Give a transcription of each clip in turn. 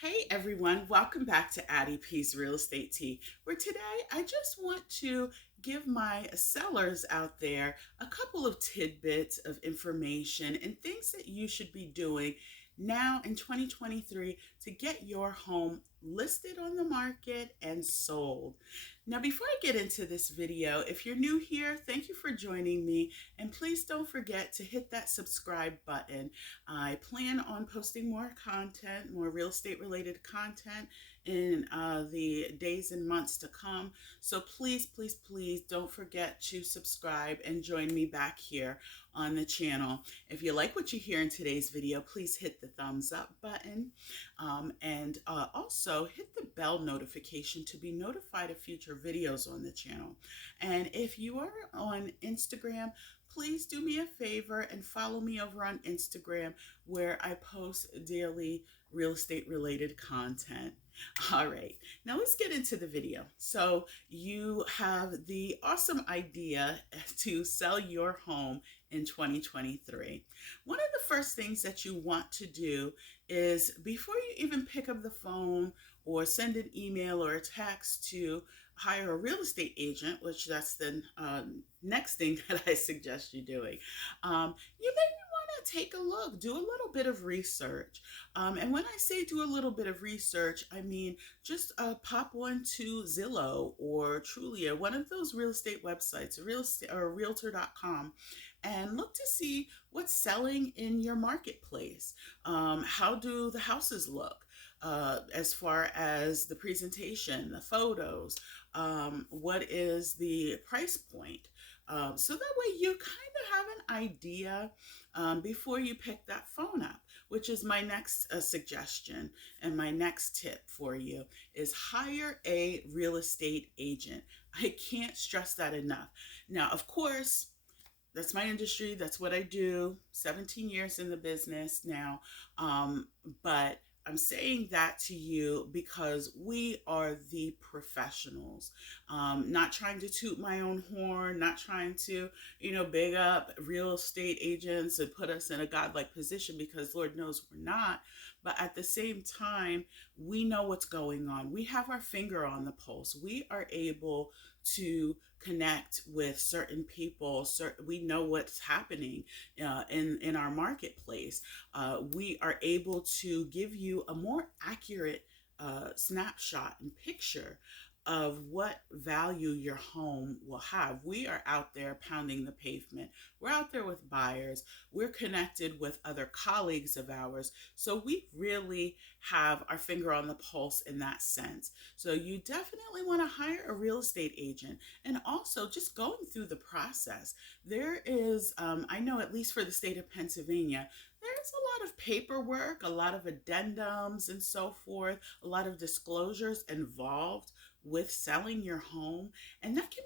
Hey everyone, welcome back to Addie P's Real Estate Tea, where today I just want to give my sellers out there a couple of tidbits of information and things that you should be doing now in 2023 to get your home listed on the market and sold. Now, before I get into this video, if you're new here, thank you for joining me, and please don't forget to hit that subscribe button. I plan on posting more content, more real estate related content in the days and months to come. So please, please, please don't forget to subscribe and join me back here on the channel. If you like what you hear in today's video, please hit the thumbs up button and also hit the bell notification to be notified of future videos on the channel. And if you are on Instagram, please do me a favor and follow me over on Instagram where I post daily real estate related content. All right, now let's get into the video. So you have the awesome idea to sell your home in 2023. One of the first things that you want to do is before you even pick up the phone or send an email or a text to hire a real estate agent, which that's the next thing that I suggest you doing, you may want to take a look, do a little bit of research. And when I say do a little bit of research, I mean just pop on to Zillow or Trulia, one of those real estate websites, real estate or realtor.com, and look to see what's selling in your marketplace. How do the houses look? As far as the presentation, the photos, what is the price point? So that way you kind of have an idea before you pick that phone up, which is my next suggestion and my next tip for you is hire a real estate agent. I can't stress that enough. Now, of course, that's my industry. That's what I do. 17 years in the business now. But I'm saying that to you because we are the professionals. Not trying to toot my own horn, not trying to, big up real estate agents and put us in a godlike position because Lord knows we're not. But at the same time, we know what's going on. We have our finger on the pulse. We are able to connect with certain people. We know what's happening in our marketplace. We are able to give you a more accurate snapshot and picture of what value your home will have. We are out there pounding the pavement. We're out there with buyers. We're connected with other colleagues of ours. So we really have our finger on the pulse in that sense. So you definitely want to hire a real estate agent. And also just going through the process. There is, I know at least for the state of Pennsylvania, there's a lot of paperwork, a lot of addendums and so forth, a lot of disclosures involved with selling your home, and that can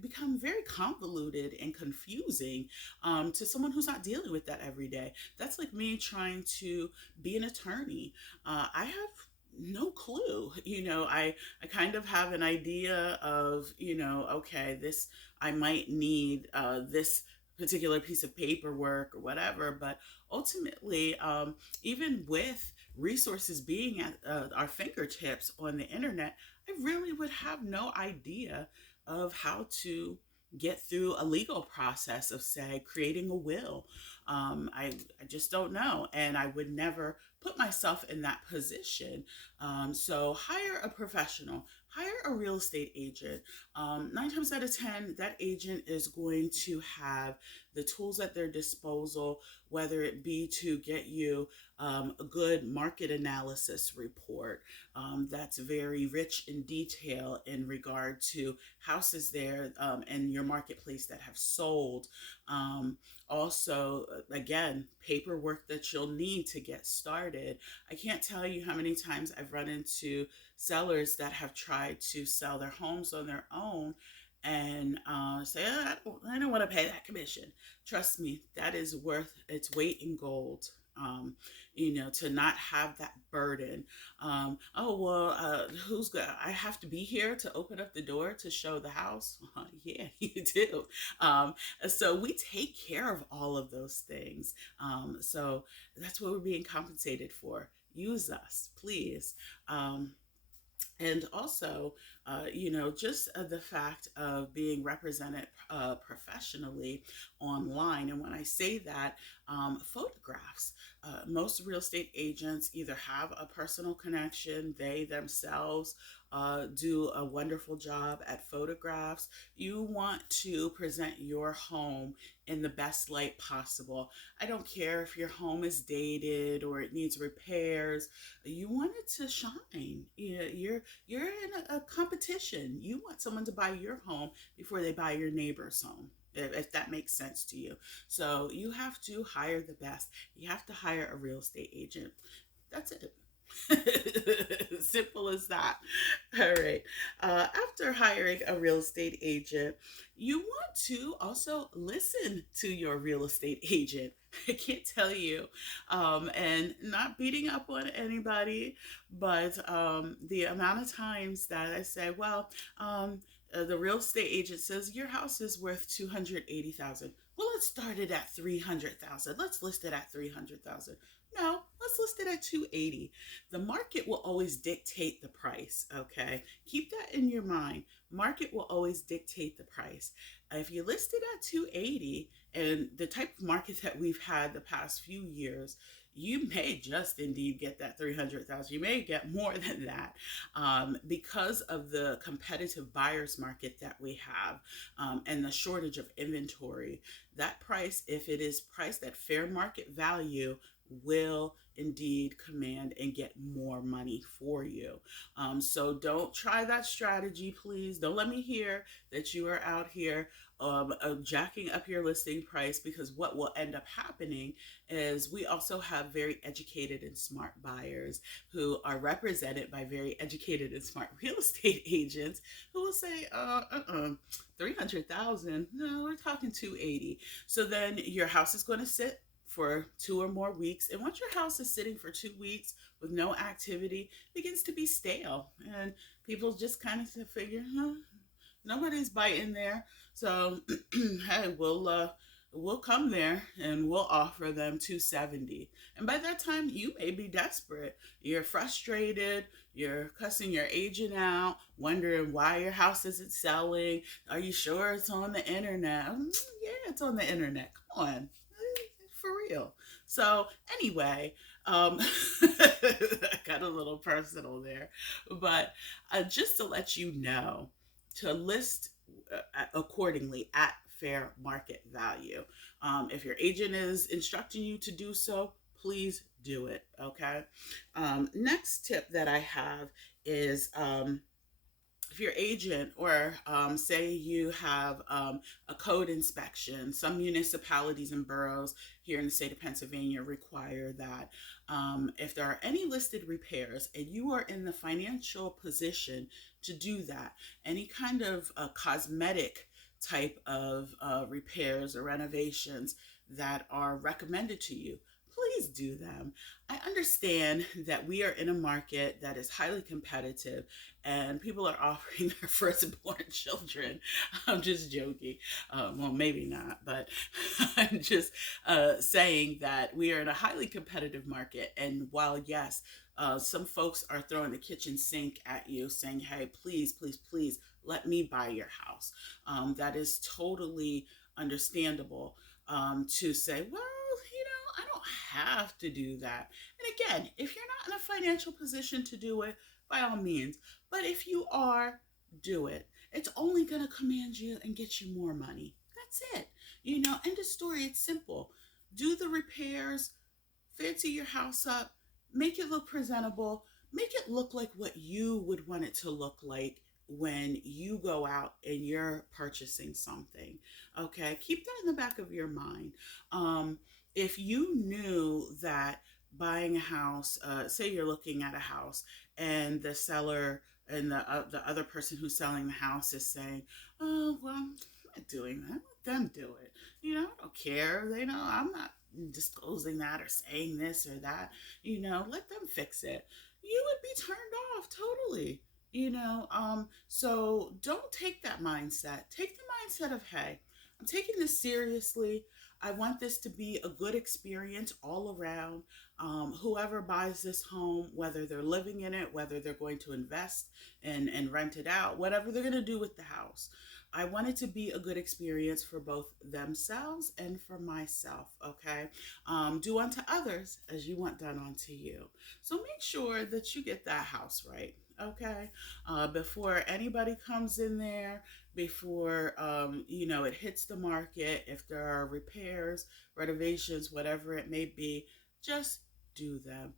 become very convoluted and confusing to someone who's not dealing with that every day. That's like me trying to be an attorney. I have no clue. I kind of have an idea of, okay, this, I might need this particular piece of paperwork or whatever, but ultimately, even with resources being at our fingertips on the internet, I really would have no idea of how to get through a legal process of, say, creating a will. I just don't know. And I would never put myself in that position. So hire a professional, hire a real estate agent. 9 times out of 10, that agent is going to have the tools at their disposal, whether it be to get you a good market analysis report that's very rich in detail in regard to houses there in your marketplace that have sold. Also, again, paperwork that you'll need to get started. I can't tell you how many times I've run into sellers that have tried to sell their homes on their own and say, I don't want to pay that commission. Trust me, that is worth its weight in gold. To not have that burden. Oh, well, who's good? I have to be here to open up the door to show the house. Yeah, you do. So we take care of all of those things. So that's what we're being compensated for. use us, please. And also, just the fact of being represented professionally online. And when I say that, photographs. Most real estate agents either have a personal connection, they themselves do a wonderful job at photographs. You want to present your home in the best light possible. I don't care if your home is dated or it needs repairs. You want it to shine. You're in a competition. You want someone to buy your home before they buy your neighbor's home. If that makes sense to you. So you have to hire the best. You have to hire a real estate agent. That's it. Simple as that. All right. After hiring a real estate agent, you want to also listen to your real estate agent. I can't tell you, and not beating up on anybody, but the amount of times that I say, well, the real estate agent says your house is worth 280,000. Well, let's start it at 300,000. Let's list it at 300,000. No, let's list it at 280. The market will always dictate the price, okay? Keep that in your mind. Market will always dictate the price. If you list it at 280, and the type of market that we've had the past few years, you may just indeed get that 300,000. You may get more than that, because of the competitive buyer's market that we have, and the shortage of inventory. That price, if it is priced at fair market value, will indeed command and get more money for you. So don't try that strategy, please. Don't let me hear that you are out here jacking up your listing price, because what will end up happening is we also have very educated and smart buyers who are represented by very educated and smart real estate agents who will say, 300,000, no, we're talking 280. So then your house is going to sit for 2 or more weeks. And once your house is sitting for 2 weeks with no activity, it begins to be stale. And people just kind of figure, nobody's biting there. So, hey, we'll come there and we'll offer them 270. And by that time, you may be desperate. You're frustrated. You're cussing your agent out, wondering why your house isn't selling. Are you sure it's on the internet? Yeah, it's on the internet. Come on, for real. So anyway, I got a little personal there, but just to let you know, to list accordingly at fair market value. If your agent is instructing you to do so, please do it. Okay. Next tip that I have is, if your agent, or say you have a code inspection. Some municipalities and boroughs here in the state of Pennsylvania require that. If there are any listed repairs and you are in the financial position to do that, any kind of cosmetic type of repairs or renovations that are recommended to you, please do them. I understand that we are in a market that is highly competitive and people are offering their firstborn children. I'm just joking. Well, maybe not, but I'm just saying that we are in a highly competitive market. And while, yes, some folks are throwing the kitchen sink at you saying, hey, please, please, please let me buy your house. That is totally understandable, to say, well, I don't have to do that. And again, if you're not in a financial position to do it, by all means. But if you are, do it. It's only going to command you and get you more money. That's it. End of story. It's simple. Do the repairs, fancy your house up, make it look presentable, make it look like what you would want it to look like when you go out and you're purchasing something. Okay, keep that in the back of your mind. If you knew that buying a house, say you're looking at a house and the seller and the other person who's selling the house is saying, oh, well, I'm not doing that. Let them do it. I don't care. They know I'm not disclosing that or saying this or that. Let them fix it. You would be turned off totally. So don't take that mindset. Take the mindset of, hey, I'm taking this seriously. I want this to be a good experience all around. Whoever buys this home, whether they're living in it, whether they're going to invest and rent it out, whatever they're going to do with the house, I want it to be a good experience for both themselves and for myself. Okay. Do unto others as you want done unto you. So make sure that you get that house right. Okay. Before anybody comes in there, before it hits the market, if there are repairs, renovations, whatever it may be, just do them.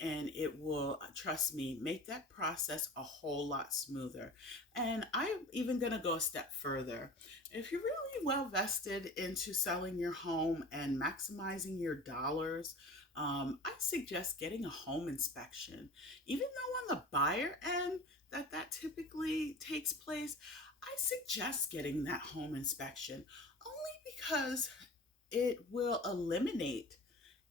And it will, trust me, make that process a whole lot smoother. And I'm even going to go a step further. If you're really well vested into selling your home and maximizing your dollars, I suggest getting a home inspection. Even though on the buyer end that typically takes place, I suggest getting that home inspection only because it will eliminate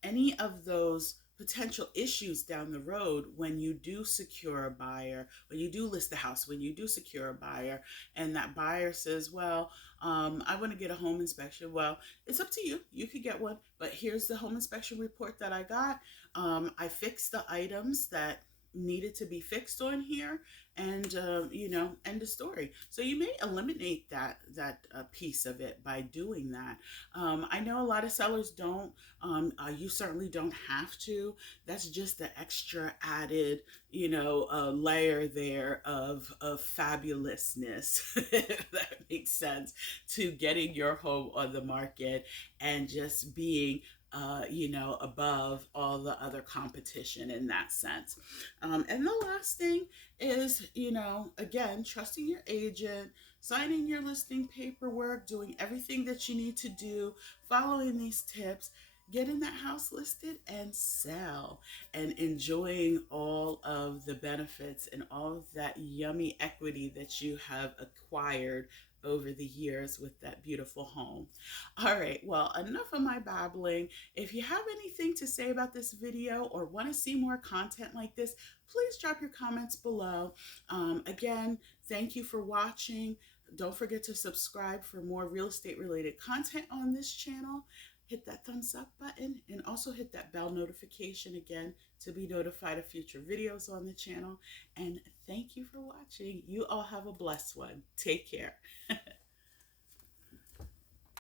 any of those potential issues down the road when you do secure a buyer, when you do list the house, when you do secure a buyer, and that buyer says, well, I want to get a home inspection. Well, it's up to you. You could get one, but here's the home inspection report that I got. I fixed the items that needed to be fixed on here, and end of story. So you may eliminate that piece of it by doing that. I know a lot of sellers don't. You certainly don't have to. That's just the extra added, layer there of fabulousness, if that makes sense, to getting your home on the market and just being above all the other competition in that sense. And the last thing is, again, trusting your agent, signing your listing paperwork, doing everything that you need to do, following these tips, getting that house listed and sell, and enjoying all of the benefits and all of that yummy equity that you have acquired over the years with that beautiful home. All right, well, enough of my babbling. If you have anything to say about this video or want to see more content like this, please drop your comments below. Again, thank you for watching. Don't forget to subscribe for more real estate related content on this channel. Hit that thumbs up button and also hit that bell notification again to be notified of future videos on the channel. And thank you for watching. You all have a blessed one. Take care.